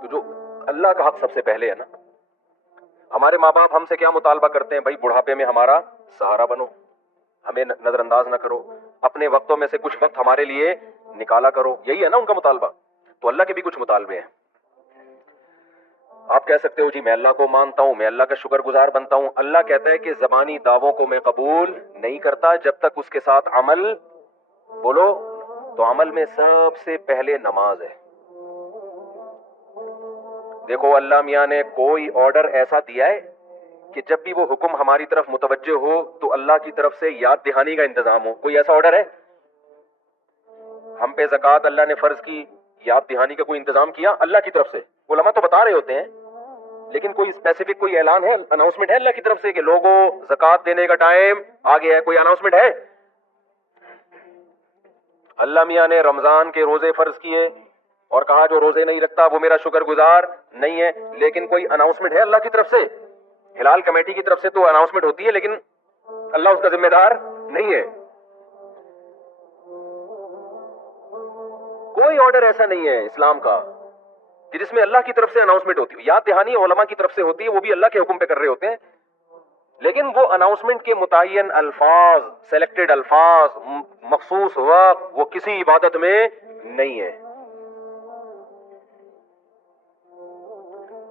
تو جو اللہ کا حق سب سے پہلے ہے نا. ہمارے ماں باپ ہم سے کیا مطالبہ کرتے ہیں؟ بھائی بڑھاپے میں ہمارا سہارا بنو، ہمیں نظر انداز نہ کرو، اپنے وقتوں میں سے کچھ وقت ہمارے لیے نکالا کرو. یہی ہے نا ان کا مطالبہ. تو اللہ کے بھی کچھ مطالبے ہیں. آپ کہہ سکتے ہو جی میں اللہ کو مانتا ہوں، میں اللہ کا شکر گزار بنتا ہوں. اللہ کہتا ہے کہ زبانی دعووں کو میں قبول نہیں کرتا جب تک اس کے ساتھ عمل بولو. تو عمل میں سب سے پہلے نماز ہے. دیکھو اللہ میاں نے کوئی آرڈر ایسا دیا ہے کہ جب بھی وہ حکم ہماری طرف متوجہ ہو تو اللہ کی طرف سے یاد دہانی کا انتظام ہو؟ کوئی ایسا آرڈر ہے؟ ہم پہ زکوٰۃ اللہ نے فرض کی، یاد دہانی کا کوئی انتظام کیا اللہ کی طرف سے؟ علماء تو بتا رہے ہوتے ہیں، لیکن کوئی اسپیسیفک کوئی اعلان ہے، اناؤنسمنٹ ہے اللہ کی طرف سے کہ لوگوں زکوٰۃ دینے کا ٹائم آ گیا ہے؟ کوئی اناؤنسمنٹ ہے؟ اللہ میاں نے رمضان کے روزے فرض کیے اور کہا جو روزے نہیں رکھتا وہ میرا شکر گزار نہیں ہے، لیکن کوئی اناؤنسمنٹ ہے اللہ کی طرف سے؟ ہلال کمیٹی کی طرف سے تو اناؤنسمنٹ ہوتی ہے، لیکن اللہ اس کا ذمہ دار نہیں ہے. کوئی آرڈر ایسا نہیں ہے اسلام کا کہ جس میں اللہ کی طرف سے اناؤنسمنٹ ہوتی ہے. یاد دہانی علماء کی طرف سے ہوتی ہے، وہ بھی اللہ کے حکم پہ کر رہے ہوتے ہیں، لیکن وہ اناؤنسمنٹ کے متعین الفاظ، سلیکٹڈ الفاظ، مخصوص وقت، وہ کسی عبادت میں نہیں ہے.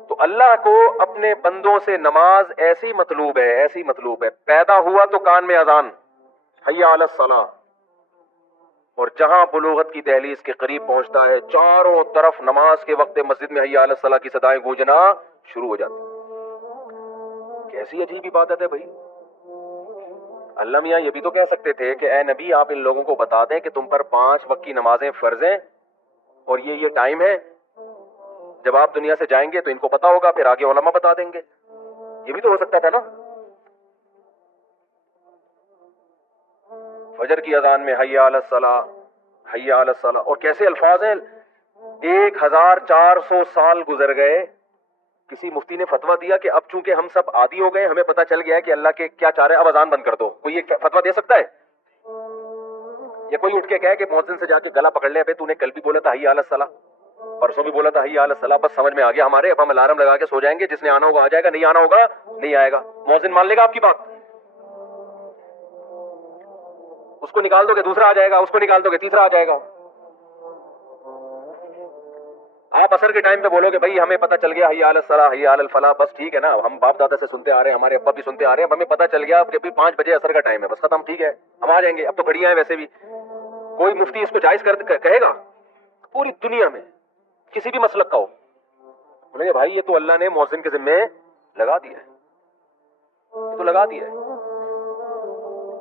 تو اللہ کو اپنے بندوں سے نماز ایسی مطلوب ہے، ایسی مطلوب ہے. پیدا ہوا تو کان میں اذان، حی علی الصلاۃ، اور جہاں بلوغت کی دہلیز کے قریب پہنچتا ہے چاروں طرف نماز کے وقت مسجد میں حی علی الصلاۃ کی صدائیں گونجنا شروع ہو جاتی. کیسی عجیب عبادت ہے بھائی. اللہ میاں یہ بھی تو کہہ سکتے تھے کہ اے نبی آپ ان لوگوں کو بتا دیں کہ تم پر 5 وقت کی نمازیں فرض ہیں اور یہ ٹائم ہے. جب آپ دنیا سے جائیں گے تو ان کو پتا ہوگا، پھر آگے علماء بتا دیں گے. یہ بھی تو ہو سکتا تھا نا. فجر کی اذان میں حی علی الصلاۃ، حی علی الصلاۃ، اور کیسے الفاظ ہیں. 1400 سال گزر گئے، کسی مفتی نے فتویٰ دیا کہ اب چونکہ ہم سب عادی ہو گئے، ہمیں پتہ چل گیا ہے کہ اللہ کے کیا چاہ رہے ہیں، اب اذان بند کر دو. کوئی یہ فتویٰ دے سکتا ہے؟ یا کوئی اٹھ کے کہے کہ مؤذن سے جا کے گلا پکڑ لے، ابے تو نے کل بھی بولا تھا حی علی الصلاۃ، پرسوں بھی بولا تھا حی علی الصلاۃ، بس سمجھ میں آ گیا ہمارے، اب ہم الارم لگا کے سو جائیں گے، جس نے آنا ہوگا آ جائے گا، نہیں آنا ہوگا نہیں آئے گا. مؤذن مان لے گا آپ کی بات؟ اس کو نکال دو گے دوسرا آ جائے گا، اس کو نکال دو گے تیسرا آ جائے گا. آپ عصر کے ٹائم پہ بولو گے بھائی ہمیں پتہ چل گیا حی علی الصلاۃ حی علی الفلاح، بس ٹھیک ہے نا، ہم باپ دادا سے سنتے آ رہے ہیں، ہمارے ابا بھی سنتے آ رہے ہیں، ہمیں پتہ چل گیا کہ 5 بجے عصر کا ٹائم ہے، بس ختم، ٹھیک ہے ہم آ جائیں گے، اب تو گھڑیاں ہیں ویسے بھی. کوئی مفتی اس کو جائز کہے گا؟ پوری دنیا میں کسی بھی مسلک کا ہو، بولیں گے بھائی یہ تو اللہ نے مؤذن کے ذمے لگا دیا ہے، یہ تو لگا دیا ہے.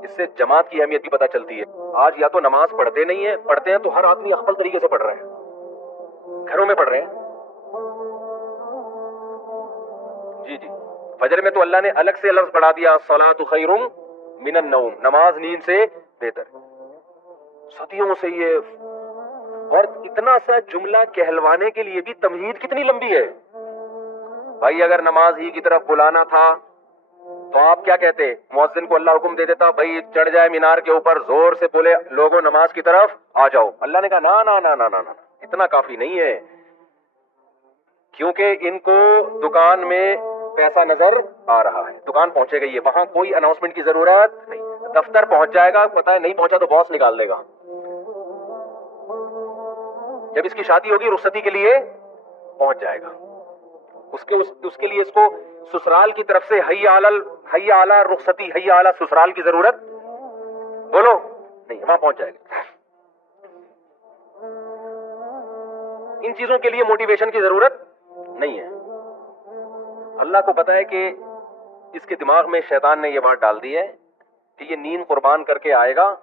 اس سے جماعت کی اہمیت بھی پتہ چلتی ہے. آج یا تو نماز پڑھتے نہیں ہیں، پڑھتے ہیں تو ہر آدمی اخبل طریقے سے پڑھ رہے ہیں، گھروں میں پڑھ رہے ہیں. جی فجر میں تو اللہ نے الگ سے لفظ پڑھا دیا الصلاۃ خیر من النوم، نماز نیند سے بہتر. صدیوں سے یہ، اور اتنا سا جملہ کہلوانے کے لیے بھی تمہید کتنی لمبی ہے. بھائی اگر نماز ہی کی طرف بلانا تھا تو آپ کیا کہتے؟ مؤذن کو اللہ حکم دے دیتا بھائی چڑھ جائے مینار کے اوپر، زور سے بولے لوگوں نماز کی طرف آ جاؤ. اللہ نے کہا نا نا نا نا نا، اتنا کافی نہیں ہے، کیونکہ ان کو دکان میں پیسہ نظر آ رہا ہے، دکان پہنچے گئی ہے، وہاں کوئی اناؤنسمنٹ کی ضرورت نہیں. دفتر پہنچ جائے گا، پتہ ہے نہیں پہنچا تو باس نکال دے گا. جب اس کی شادی ہوگی رخصتی کے لیے پہنچ جائے گا، اس کے لیے اس کو سسرال کی طرف سے حی اعلی رخصتی، حی اعلی سسرال کی ضرورت بولو نہیں، وہاں پہنچ جائے گا. ان چیزوں کے لیے موٹیویشن کی ضرورت نہیں ہے. اللہ کو پتا ہے کہ اس کے دماغ میں شیطان نے یہ بات ڈال دی ہے کہ یہ نیند قربان کر کے آئے گا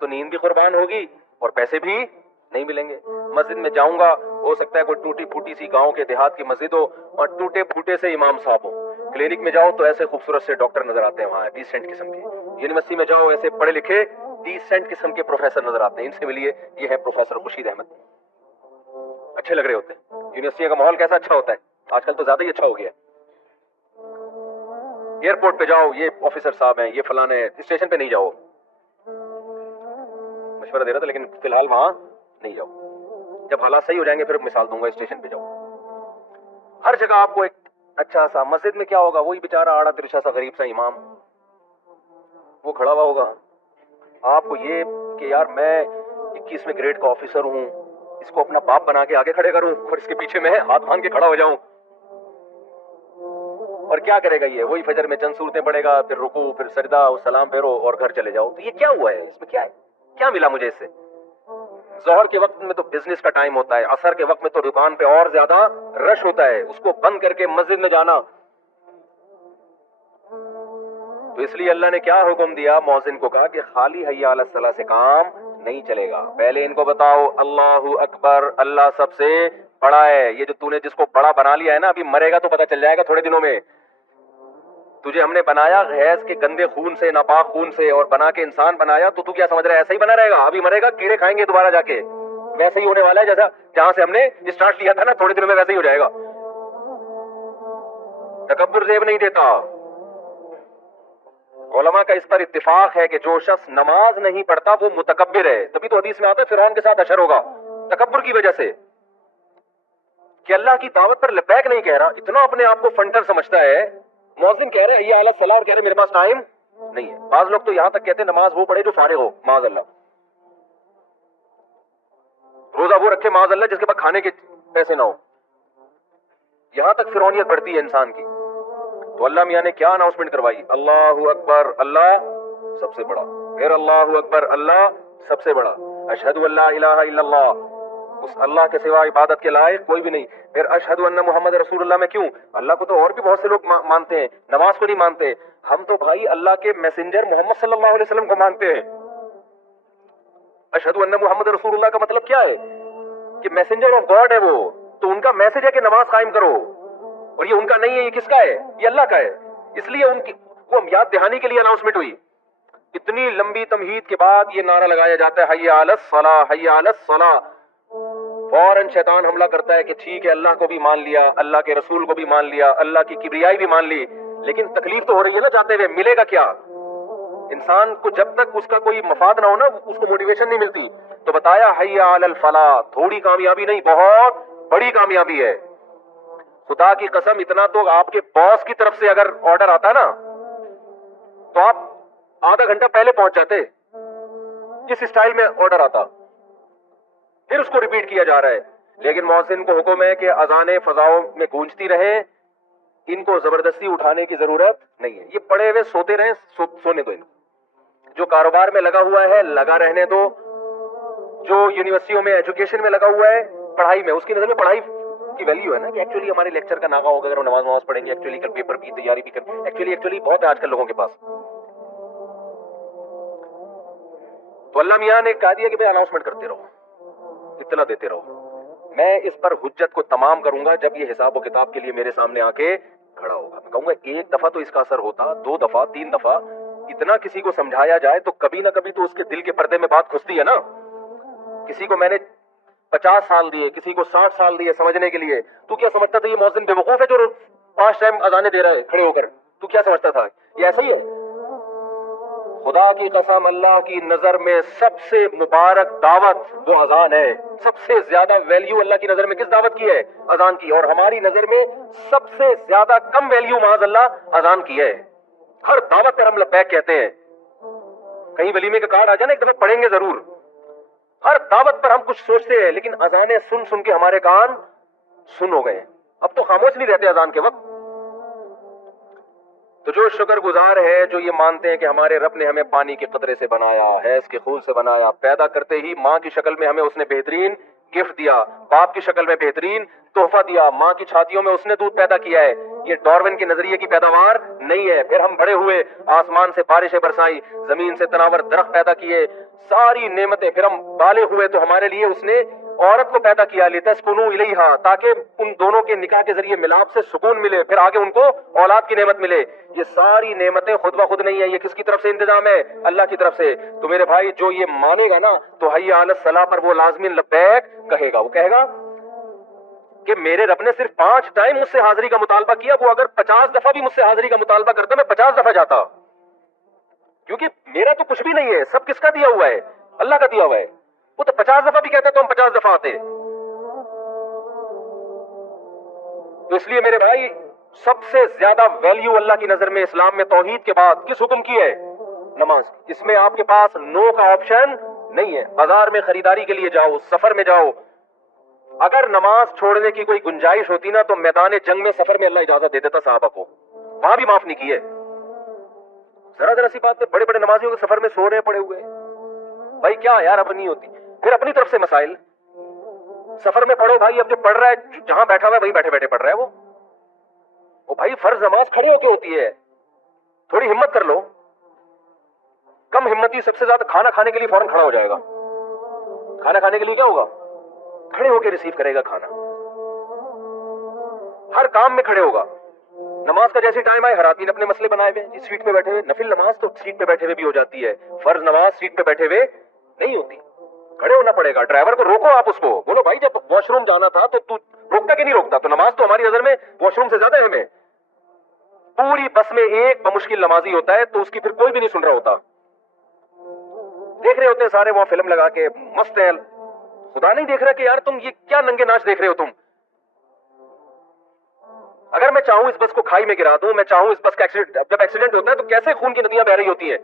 تو نیند بھی قربان ہوگی اور پیسے بھی نہیں ملیں گے. مسجد میں جاؤں گا، ہو سکتا ہے کوئی ٹوٹی پھوٹی سی گاؤں کے دیہات کی مسجد ہو اور ٹوٹے پھوٹے سے امام صاحب ہو. کلینک میں جاؤ تو ایسے خوبصورت سے ڈاکٹر نظر آتے ہیں وہاں، ڈیسنٹ قسم کے. یونیورسٹی میں جاؤ ایسے پڑھے لکھے ڈیسنٹ قسم کے پروفیسر نظر آتے ہیں. ان سے ملیے، یہ ہے پروفیسر خورشید احمد، اچھے لگ رہے ہوتے ہیں. یونیورسٹی کا ماحول کیسا اچھا ہوتا ہے آج کل، تو زیادہ ہی اچھا ہو گیا. ایئرپورٹ پہ جاؤ یہ آفیسر صاحب ہیں، یہ فلانے. اسٹیشن پہ نہیں جاؤ، مشورہ دے رہا تھا لیکن فی الحال وہاں نہیں جاؤ. جب حالات صحیح ہو جائیں گے پھر مثال دوں گا، اسٹیشن پہ جاؤ. ہر جگہ آپ کو ایک اچھا سا، مسجد میں کیا ہوگا، وہی بیچارہ آڑا ترچا سا غریب سا امام وہ کھڑا ہوا ہوگا. آپ کو یہ کہ یار میں 21ویں گریڈ کا آفیسر ہوں، اس کو اپنا باپ بنا کے آگے کھڑے کروں اور اس کے پیچھے میں ہاتھ باندھ کے کھڑا ہو جاؤں. اور کیا کرے گا یہ؟ وہی فجر میں چند صورتیں پڑھے گا، پھر رکوع، پھر سجدہ، سلام پھیرو اور گھر چلے جاؤ. تو یہ کیا ہوا ہے؟ اس میں کیا ہے؟ کیا ملا مجھے اس سے؟ ظہر کے وقت میں تو بزنس کا ٹائم ہوتا ہے، عصر کے وقت میں تو دکان پہ اور زیادہ رش ہوتا ہے، اس کو بند کر کے مسجد میں جانا. تو اس لیے اللہ نے کیا حکم دیا؟ مؤذن کو کہا کہ خالی حی علی الصلاۃ سے کام نہیں چلے گا، پہلے ان کو بتاؤ اللہ اکبر، اللہ سب سے بڑا ہے. یہ جو تو نے جس کو بڑا بنا لیا ہے نا، ابھی مرے گا تو پتہ چل جائے گا تھوڑے دنوں میں. تجھے ہم نے بنایا غیظ کے گندے خون سے، ناپاک خون سے، اور بنا کے انسان بنایا، تو کیا سمجھ رہا ہے ایسا ہی بنا رہے گا؟ ابھی مرے گا، کیڑے کھائیں گے دوبارہ جا کے. ویسے ہی ہونے والا ہے جیسا جہاں سے ہم نے اسٹارٹ کیا تھا نا، تھوڑے دنوں میں ویسے ہی ہو جائے گا. تکبر زیب نہیں دیتا. علماء کا اس پر اتفاق ہے کہ جو شخص نماز نہیں پڑھتا وہ متکبر ہے. تبھی تو حدیث میں آتا ہے فرعون کے ساتھ حشر ہوگا تکبر کی وجہ سے، کہ اللہ کی دعوت پر لبیک نہیں کہہ رہا، اتنا اپنے آپ کو فنٹر سمجھتا ہے. مؤذن کہہ رہے ہیں حی علی الصلاۃ اور کہہ رہے میرے پاس ٹائم نہیں ہے. بعض لوگ تو یہاں تک کہتے ہیں نماز وہ پڑھے جو فارغ ہو، معاذ اللہ. روزہ وہ رکھے معاذ اللہ جس کے پاس کھانے کے پیسے نہ ہو. یہاں تک فرعونیت بڑھتی ہے انسان کی. تو اللہ میاں نے کیا اناؤنسمنٹ کروائی؟ اللہ اکبر، اللہ سب سے بڑا. پھر اللہ اکبر، اللہ سب سے بڑا. اشہد ان لا الہ الا اللہ، اس اللہ کے سوا عبادت کے لائق کوئی بھی نہیں. پھر اشہد ان محمد رسول اللہ میں کیوں؟ اللہ کو تو اور بھی بہت سے لوگ مانتے ہیں، نماز کو نہیں مانتے. ہم تو بھائی اللہ کے میسنجر محمد صلی اللہ علیہ وسلم کو مانتے ہیں. اشہد ان محمد رسول اللہ کا مطلب کیا ہے؟ کہ میسنجر آف گاڈ ہے وہ. تو ان کا میسج ہے کہ نماز قائم کرو، اور یہ ان کا نہیں ہے. یہ کس کا ہے؟ یہ اللہ کا ہے. اس لیے ان کی وہ یاد دہانی کے لیے اناؤنسمنٹ ہوئی. اتنی لمبی تمہید کے بعد یہ نعرہ لگایا جاتا ہے حی علی الصلاۃ، حی علی الصلاۃ. فوراً شیطان حملہ کرتا ہے کہ ٹھیک ہے اللہ کو بھی مان لیا، اللہ کے رسول کو بھی مان لیا، اللہ کی کبریائی بھی مان لی، لیکن تکلیف تو ہو رہی ہے نا جاتے ہوئے. ملے گا کیا؟ انسان کو جب تک اس کا کوئی مفاد نہ ہو نا، اس کو موٹیویشن نہیں ملتی. تو بتایا حی علی الفلاح، تھوڑی کامیابی نہیں، بہت بڑی کامیابی ہے. خدا کی قسم، اتنا تو آپ کے باس کی طرف سے اگر آرڈر آتا نا تو آپ آدھا گھنٹہ پہلے پہنچ جاتے. اس اسٹائل میں آرڈر آتا، پھر اس کو ریپیٹ کیا جا رہا ہے. لیکن مؤذن کو حکم ہے کہ اذانیں فضاؤں میں گونجتی رہیں، ان کو زبردستی اٹھانے کی ضرورت نہیں ہے. یہ پڑے ہوئے سوتے رہیں، سونے دو. ان جو کاروبار میں لگا ہوا ہے لگا رہنے دو. جو یونیورسٹیوں میں ایجوکیشن میں لگا ہوا ہے، پڑھائی میں، اس کی نظر میں پڑھائی کی ویلیو ہے نا، کہ ایکچولی ہمارے لیکچر کا ناغہ ہوگا اگر وہ نماز پڑھیں گے، ایکچولی کل پیپر کی تیاری بھی کریں. ایکچولی بہت ہے آج کل لوگوں کے پاس. تو اللہ میاں نے کہا دیا کہ بھائی اناؤنسمنٹ کرتے رہو، اطلاع دیتے رہو. میں اس پر حجت کو تمام کروں گا جب یہ حساب و کتاب کے لیے میرے سامنے آ کے کھڑا ہوگا. میں کہوں گا ایک دفعہ تو اس کا اثر ہوتا، 2 دفعہ 3 دفعہ اتنا کسی کو سمجھایا جائے تو کبھی نہ کبھی تو اس کے دل کے پردے میں بات گھستی ہے نا. کسی کو میں نے 50 سال دیے، کسی کو 60 سال دیے سمجھنے کے لیے. تو کیا سمجھتا تھا یہ مؤذن بے وقوف ہے جو 5 ٹائم اذانیں دے رہا ہے کھڑے ہو کر؟ تو کیا سمجھتا تھا یہ ایسا ہی ہے؟ خدا کی قسم، اللہ کی نظر میں سب سے مبارک دعوت وہ اذان ہے. سب سے زیادہ ویلیو اللہ کی نظر میں کس دعوت کی ہے؟ اذان کی. اور ہماری نظر میں سب سے زیادہ کم ویلیو معاذ اللہ اذان کی ہے. ہر دعوت پر ہم لبیک کہتے ہیں. کہیں ولیمے کا کارڈ آ جائے نا، ایک دفعہ پڑھیں گے ضرور. ہر دعوت پر ہم کچھ سوچتے ہیں، لیکن اذانیں سن سن کے ہمارے کان سن ہو گئے. اب تو خاموش نہیں رہتے اذان کے وقت. تو جو شکر گزار ہے، جو یہ مانتے ہیں کہ ہمارے رب نے ہمیں پانی کے قطرے سے بنایا، حیض کے خون سے بنایا، پیدا کرتے ہی ماں کی شکل میں ہمیں اس نے بہترین گفٹ دیا، باپ کی شکل میں بہترین تحفہ دیا، ماں کی چھاتیوں میں اس نے دودھ پیدا کیا ہے. یہ ڈاروین کے نظریے کی پیداوار نہیں ہے. پھر ہم بڑے ہوئے، آسمان سے بارشیں برسائی، زمین سے تناور درخت پیدا کیے، ساری نعمتیں. پھر ہم بالے ہوئے تو ہمارے لیے اس نے عورت کو پیدا کیا، لتسکنوا الیہا، تاکہ ان دونوں کے نکاح کے ذریعے ملاپ سے سکون ملے، پھر آگے ان کو اولاد کی نعمت ملے. یہ ساری نعمتیں خود بخود نہیں ہے، یہ کس کی طرف سے انتظام ہے؟ اللہ کی طرف سے. تو میرے بھائی جو یہ مانے گا نا تو حی علی الصلاۃ پر وہ لازمی لبیک کہے گا. وہ کہے گا کہ میرے رب نے صرف 5 ٹائم مجھ سے حاضری کا مطالبہ کیا، وہ اگر 50 دفعہ بھی مجھ سے حاضری کا مطالبہ کرتا میں 50 دفعہ جاتا. کیونکہ میرا تو کچھ بھی نہیں ہے، سب کس کا دیا ہوا ہے؟ اللہ کا دیا ہوا ہے. وہ تو 50 دفعہ بھی کہتا تو ہم 50 دفعہ آتے. تو اس لیے میرے بھائی سب سے زیادہ ویلیو اللہ کی نظر میں اسلام میں توحید کے بعد کس حکم کی ہے؟ نماز. اس میں آپ کے پاس نو کا آپشن نہیں ہے. بازار میں خریداری کے لیے جاؤ, سفر میں جاؤ, اگر نماز چھوڑنے کی کوئی گنجائش ہوتی نا تو میدان جنگ میں سفر میں اللہ اجازت دے دیتا صحابہ کو, وہاں بھی معاف نہیں کیے. ذرا ذرا سی بات پہ بڑے بڑے نمازیوں کے سفر میں سو رہے پڑے ہوئے, بھائی کیا یار اب نہیں ہوتی. پھر اپنی طرف سے مسائل, سفر میں پڑھو بھائی, اب جو پڑھ رہا ہے جہاں بیٹھا ہوا ہے وہیں بیٹھے بیٹھے پڑھ رہا ہے وہ بھائی فرض نماز کھڑے ہو کے ہوتی ہے, تھوڑی ہمت کر لو. کم ہمتی سب سے زیادہ کھانا کھانے کے لیے فوراً کھڑا ہو جائے گا. کھانا کھانے کے لیے کیا ہوگا؟ کھڑے ہو کے ریسیو کرے گا کھانا. ہر کام میں کھڑے ہوگا. نماز کا جیسے ٹائم آئے, ہر آدمی نے اپنے مسئلے بنائے ہوئے, اس سیٹ پہ بیٹھے ہوئے. نفل نماز تو سیٹ پہ بیٹھے ہوئے بھی ہو جاتی ہے, فرض نماز سیٹ پہ بیٹھے ہوئے نہیں ہوتی, کھڑے ہونا پڑے گا. ڈرائیور کو روکو, آپ اس کو بولو بھائی جب واش روم جانا تھا تو روکتا کہ نہیں روکتا؟ تو نماز تو ہماری نظر میں واش روم سے زیادہ ہے. ہمیں پوری بس میں ایک بمشکل نمازی ہوتا ہے تو اس کی پھر کوئی بھی نہیں سن رہا ہوتا. دیکھ رہے ہوتے ہیں سارے وہاں فلم لگا کے مست ہے, خدا نہیں دیکھ رہا کہ یار تم یہ کیا ننگے ناچ دیکھ رہے ہو تم. اگر میں چاہوں اس بس کو کھائی میں گرا دوں, میں چاہوں اس بس کا جب ایکسیڈنٹ ہوتا ہے تو کیسے خون کی ندیاں بہ رہی ہوتی ہیں.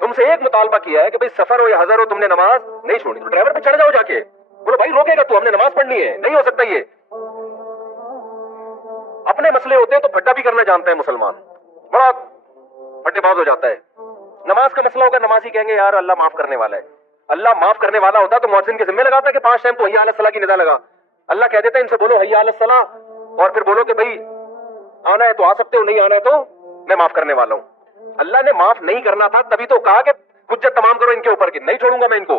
تم سے ایک مطالبہ کیا ہے کہ بھئی سفر ہو یا حضر ہو, تم نے نماز نہیں چھوڑنی, تو ڈرائیور پہ چڑھ جاؤ جا کے, بولو بھائی روکے گا تو, ہم نے نماز پڑھنی ہے. نہیں ہو سکتا یہ. اپنے مسئلے ہوتے ہیں تو پھڈا بھی کرنا جانتا ہے مسلمان, بڑا پھڈے باز ہو جاتا ہے. نماز کا مسئلہ ہوگا, نمازی کہیں گے یار اللہ معاف کرنے والا ہے. اللہ معاف کرنے والا ہوتا تو مؤذن کے ذمہ لگاتا کہ 5 ٹائم تو حی علی الصلاۃ کی ندا لگا. اللہ کہہ دیتا ہے ان سے بولو حی علی الصلاۃ, اور پھر بولو کہ بھئی آنا ہے تو آ سکتے ہو, نہیں آنا ہے تو میں معاف کرنے والا ہوں. اللہ نے معاف نہیں کرنا تھا تبھی تو کہا کہ حجت تمام کرو ان کے اوپر کی, نہیں چھوڑوں گا میں ان کو.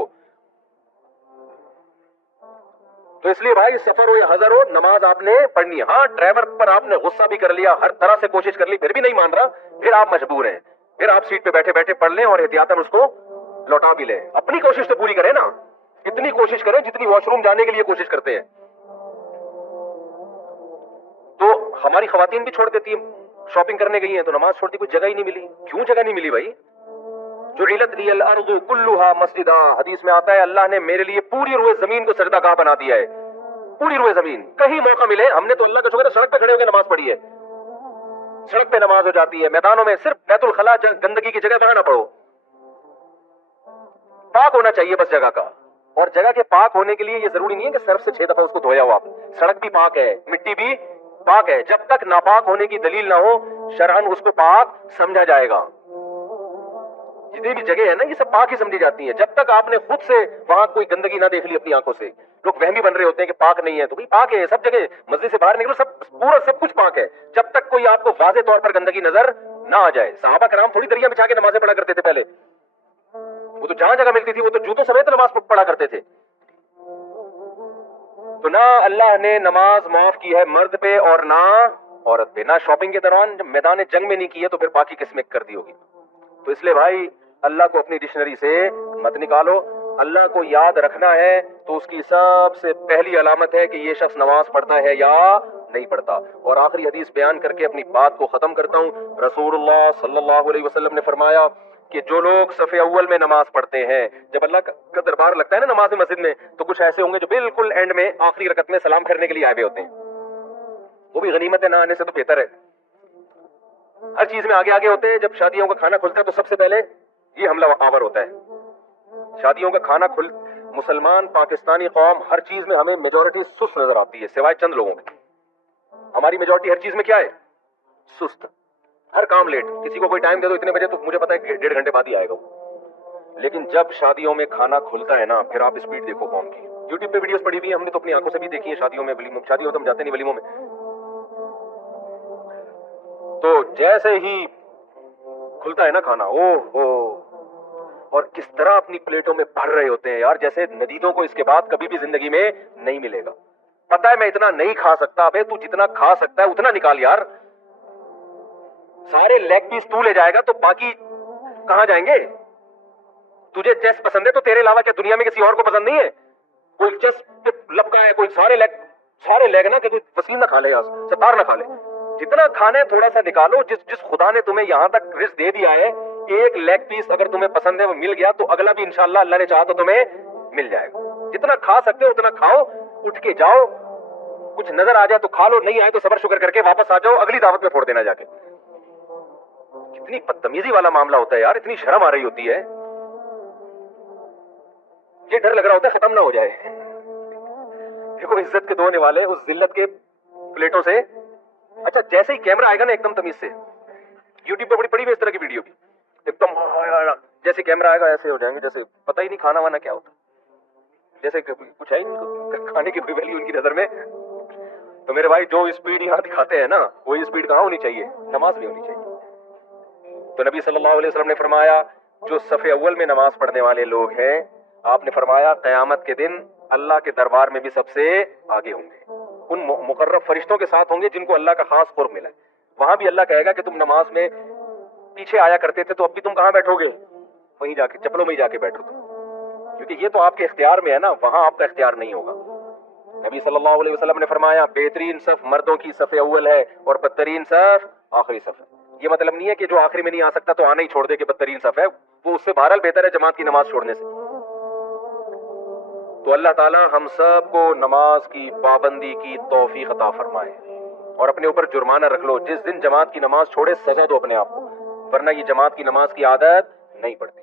تو اس لیے بھائی سفر ہو یا حضر ہو, نماز آپ نے پڑھنی ہے. ہاں ڈرائیور پر آپ نے غصہ بھی کر لیا, ہر طرح سے کوشش کر لی, پھر بھی نہیں مان رہا, پھر آپ مجبور ہیں, پھر آپ سیٹ پہ بیٹھے بیٹھے پڑھ لیں اور احتیاطاً اس کو لوٹا بھی لیں. اپنی کوشش تو پوری کریں نا, اتنی کوشش کریں جتنی واش روم جانے کے لیے کوشش کرتے ہیں. تو ہماری خواتین بھی چھوڑ دیتی ہیں, شاپنگ کرنے گئی ہیں تو نماز چھوڑتی, کوئی جگہ ہی نہیں ملی. کیوں جگہ نہیں ملی بھائی؟ جعلت لی الارض کلھا مسجدا, حدیث میں آتا ہے اللہ نے میرے لیے پوری روئے زمین کو سجدہ گاہ بنا دیا ہے. پوری روئے زمین, کہیں موقع ملے, ہم نے تو اللہ کا شکر ہے سڑک پہ کھڑے ہو کے نماز پڑھی ہے. سڑک پہ نماز ہو جاتی ہے, میدانوں میں, صرف بیت الخلاء گندگی کی جگہ نہ پڑھو. پاک ہونا چاہیے بس جگہ کا. اور جگہ کے پاک ہونے کے لیے یہ ضروری نہیں ہے کہ صرف سے 6 دفعہ اس کو دھویا ہو آپ. سڑک بھی پاک ہے, مٹی بھی پاک ہے. جب تک ناپاک ہونے کی دلیل نہ ہو شرعاً اس کو پاک سمجھا جائے گا. جتنی بھی جگہ ہے نا یہ سب پاک ہی سمجھی جاتی ہیں. جب تک آپ نے خود سے وہاں کوئی گندگی نہ دیکھ لی اپنی آنکھوں سے. لوگ وہمی بن رہے ہوتے ہیں کہ پاک نہیں ہے, تو بھائی پاک ہے سب جگہ, مسجد سے باہر نکلو سب پورا سب کچھ پاک ہے, جب تک کوئی آپ کو واضح طور پر گندگی نظر نہ آ جائے. صحابہ کرام تھوڑی دریا بچھا کے نمازیں پڑھا کرتے تھے پہلے, وہ تو جہاں جگہ ملتی تھی وہ تو جوتوں سمیت نماز پڑھا کرتے تھے. تو نہ اللہ نے نماز معاف کی ہے مرد پہ اور نہ عورت پہ. نہ شاپنگ کے دوران جب میدان جنگ میں نہیں کی ہے تو پھر باقی کس میں کر دی ہوگی. تو اس لیے بھائی اللہ کو اپنی ڈکشنری سے مت نکالو. اللہ کو یاد رکھنا ہے تو اس کی سب سے پہلی علامت ہے کہ یہ شخص نماز پڑھتا ہے یا نہیں پڑھتا. اور آخری حدیث بیان کر کے اپنی بات کو ختم کرتا ہوں. رسول اللہ صلی اللہ علیہ وسلم نے فرمایا کہ جو لوگ صف اول میں نماز پڑھتے ہیں, جب اللہ کا دربار لگتا ہے نا نماز مسجد میں, تو کچھ ایسے ہوں گے جو بالکل اینڈ میں آخری رکعت میں سلام کرنے کے لیے آئے ہوئے ہوتے ہیں. وہ بھی غنیمت ہے, نہ آنے سے تو بہتر ہے. ہر چیز میں آگے آگے ہوتے ہیں. جب شادیوں کا کھانا کھلتا ہے تو سب سے پہلے یہ حملہ آور ہوتا ہے. شادیوں کا کھانا مسلمان پاکستانی قوم ہر چیز میں ہمیں میجورٹی سست نظر آتی ہے سوائے چند لوگوں کے. ہماری میجورٹی ہر چیز میں کیا ہے؟ سست. ہر کام لیٹ. کسی کو کوئی ٹائم دے دو اتنے بجے تو مجھے پتا ہے کہ 1.5 گھنٹے بعد ہی آئے گا. لیکن جب شادیوں میں کھانا کھلتا ہے نا, پھر آپ اسپیڈ دیکھو قوم کی. یوٹیوب پہ ویڈیوز پڑی ہوئی ہم نے تو اپنی آنکھوں سے بھی دیکھی ہیں. شادیوں میں شادی ہو تو ہم جاتے نہیں ولیموں میں, تو جیسے ہی کھلتا ہے نا کھانا, او ہو, اور کس طرح اپنی پلیٹوں میں بھر رہے ہوتے ہیں یار, جیسے ندیدوں کو اس کے بعد کبھی بھی زندگی میں نہیں ملے گا. پتا ہے میں اتنا نہیں کھا سکتا. ابے تو جتنا کھا سکتا ہے اتنا نکال یار. سارے لیگ پیس تو لے جائے گا تو باقی کہاں جائیں گے؟ تجھے چیسٹ پسند ہے تو تیرے علاوہ کیا دنیا میں کسی اور کو پسند نہیں ہے؟ کوئی چیسٹ لپکا ہے, کوئی سارے لیگ نا کہ کوئی وسیع نہ کھا لے, ستار نہ کھا لے. جتنا کھانا ہے تھوڑا سا نکالو. جس خدا نے تمہیں یہاں تک رزق دے دیا ہے, ایک لیگ پیس اگر تمہیں پسند ہے وہ مل گیا تو اگلا بھی انشاءاللہ اللہ نے چاہا تو تمہیں مل جائے گا. جتنا کھا سکتے ہو اتنا کھاؤ, اٹھ کے جاؤ, کچھ نظر آ جائے تو کھا لو, نہیں آئے تو صبر شکر کر کے واپس آ جاؤ, اگلی دعوت میں پھوڑ دینا جا کے. کتنی بدتمیزی والا معاملہ ہوتا ہے یار, اتنی شرم آ رہی ہوتی ہے. یہ ڈر لگ رہا ہوتا ہے ختم نہ ہو جائے. دیکھو عزت کے دھونے والے اس ذلت کے پلیٹوں سے. اچھا جیسے ہی کیمرہ آئے گا نا ایک دم تمیز سے, یوٹیوب پہ بڑی پڑی ہوئی اس طرح کی ویڈیو بھی, ایک دم جیسے کیمرہ آئے گا ایسے ہو جائیں گے جیسے پتہ ہی نہیں کھانا وانا کیا ہوتا, جیسے کچھ ہے کھانے کی کوئی ویلیو ان کی نظر میں. تو میرے بھائی جو اسپیڈ یہاں دکھاتے ہیں نا وہی اسپیڈ کہاں ہونی چاہیے, نماز بھی ہونی چاہیے. تو نبی صلی اللہ علیہ وسلم نے فرمایا جو صف اول میں نماز پڑھنے والے لوگ ہیں, آپ نے فرمایا قیامت کے دن اللہ کے دربار میں بھی سب سے آگے ہوں گے, ان مقرب فرشتوں کے ساتھ ہوں گے جن کو اللہ کا خاص قرب ملا ہے. وہاں بھی اللہ کہے گا کہ تم نماز میں پیچھے آیا کرتے تھے تو اب بھی تم کہاں بیٹھو گے, وہیں جا کے چپلوں میں ہی جا کے بیٹھو تم, کیونکہ یہ تو آپ کے اختیار میں ہے نا, وہاں آپ کا اختیار نہیں ہوگا. نبی صلی اللہ علیہ وسلم نے فرمایا بہترین صف مردوں کی صف اول ہے اور بدترین صف آخری صف ہے. یہ مطلب نہیں ہے کہ جو آخری میں نہیں آ سکتا تو آنا ہی چھوڑ دے کہ بدترین صف ہے, وہ اس سے بہرحال بہتر ہے جماعت کی نماز چھوڑنے سے. تو اللہ تعالی ہم سب کو نماز کی پابندی کی توفیق عطا فرمائے, اور اپنے اوپر جرمانہ رکھ لو, جس دن جماعت کی نماز چھوڑے سزا دو اپنے آپ کو, ورنہ یہ جماعت کی نماز کی عادت نہیں پڑتی.